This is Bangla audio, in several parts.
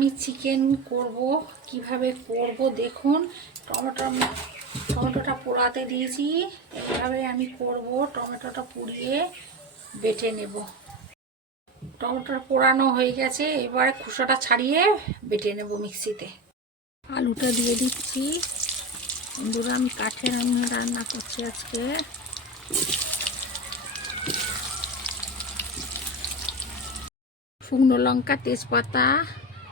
আমি চিকেন করব, কীভাবে করব দেখুন। টমেটো, টমেটোটা পোড়াতে দিয়েছি এইভাবে আমি করব, টমেটোটা পুড়িয়ে বেটে নেব। টমেটোটা পোড়ানো হয়ে গেছে, এবারে খোসাটা ছাড়িয়ে বেটে নেব মিক্সিতে। আলুটা দিয়ে দিচ্ছি। বন্ধুরা, আমি কাঠের রান্না রান্না করছি আজকে। শুকনো লঙ্কা, তেজপাতা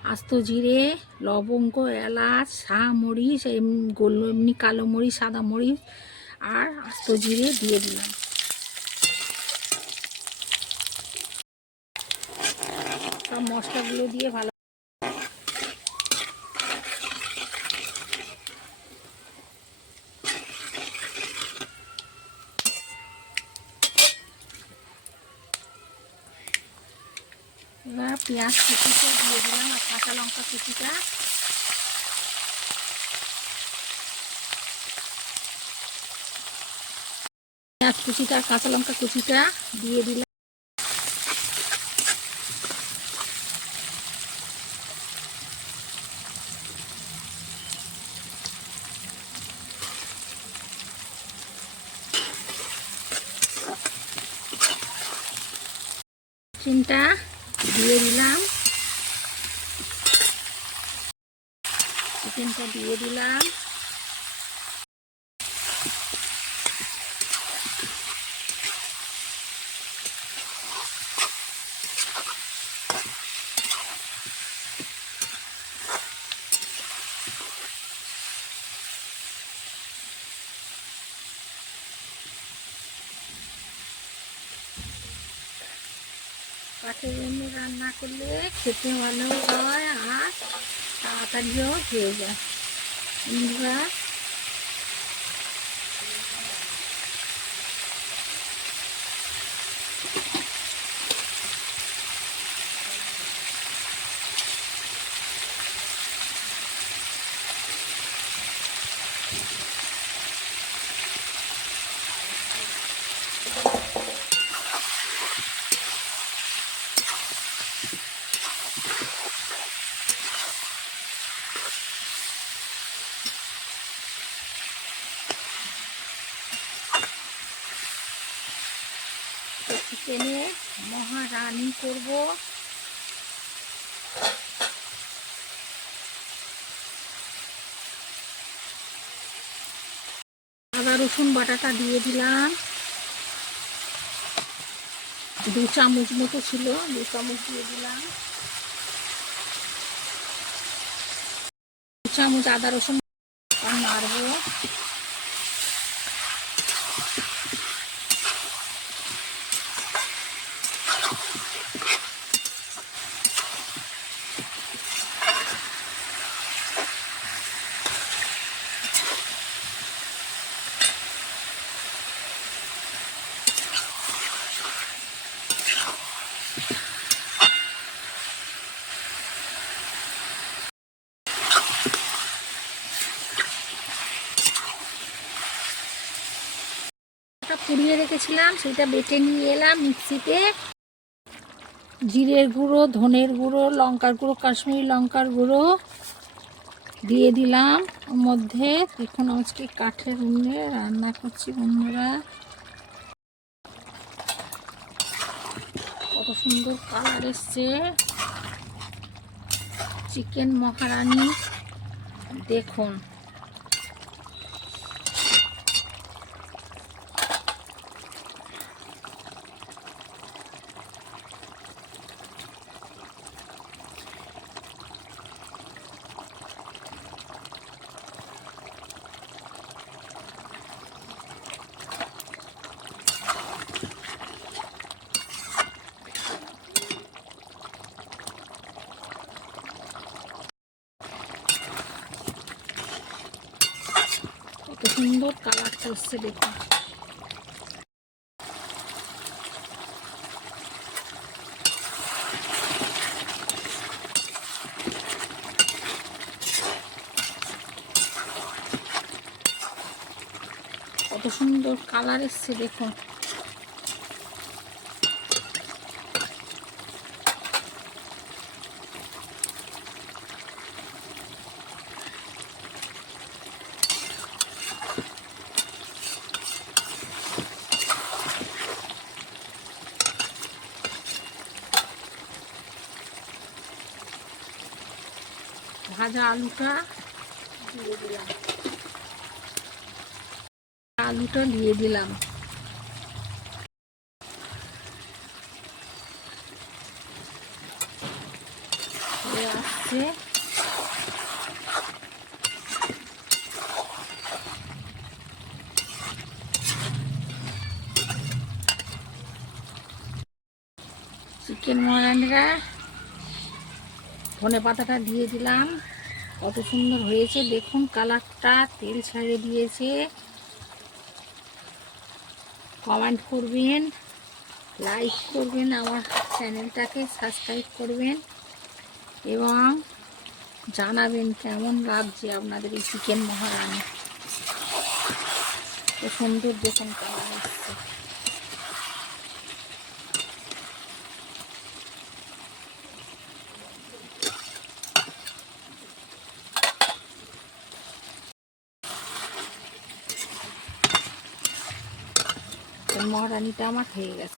আস্ত জিরে, লবঙ্গ, এলাচ মরিচ গোল, এমনি কালো মরিচ, সাদা মরিচ আর আস্ত জিরে দিয়ে দিলাম। সব মশলাগুলো দিয়ে ভালো এবার পেঁয়াজ কুচিটা দিয়ে দিলাম আর কাঁচা লঙ্কা কুচিটা পেঁয়াজ কুচিটা আর কাঁচা লঙ্কা কুচিটা দিয়ে দিলাম চিনটা দিয়ে দিলাম। চিকেনটা দিয়ে দিলাম। কাঠের জন্য রান্না করলে খেতে ভালো হয় আর তাড়াতাড়িও হয়ে যায়। বন্ধুরা চিকেনে মহারানি করব। আদা, রসুন, বাটাটা দিয়ে দিলাম। দু চামচ মতো ছিল, দু চামচ দিয়ে দিলাম। দু চামচ আদা, রসুন নাড়বো। পুড়িয়ে রেখেছিলাম সেটা বেটে নিয়ে এলাম মিক্সিতে। জিরের গুঁড়ো, ধনের গুঁড়ো, লঙ্কার গুঁড়ো, কাশ্মীরি লঙ্কার গুঁড়ো দিয়ে দিলাম। ওর মধ্যে দেখুন আজকে কাঠের উনুনে রান্না করছি বন্ধুরা। কত সুন্দর কালার এসছে। চিকেন মহারানি, দেখুন কত সুন্দর কালারটা এসছে দেখুন। কত সুন্দর কালার এসছে দেখুন। ভাজা আলুটা। দিয়ে দিলাম আলুটা দিয়ে দিলাম। আসছে। চিকেন মরানরা ধনে পাতাটা দিয়ে দিলাম। কত সুন্দর হয়েছে। দেখুন, কালারটা তেল ছাড়িয়ে দিয়েছে। কমেন্ট করবেন, লাইক করবেন, আমার চ্যানেলটাকে সাবস্ক্রাইব করবেন এবং জানাবেন কেমন লাগছে আপনাদের এই চিকেন মহারানি। সুন্দর দেখুন কালার এসছে মহারানিটা আমার হয়ে গেছে।